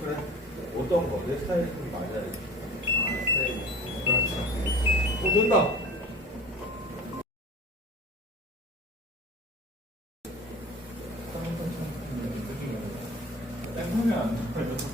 그래. 어떤 거? 내 스타일이 좀 맞아야 돼. 스타일이. 그렇지. 된다. 땡하면 안 돼요.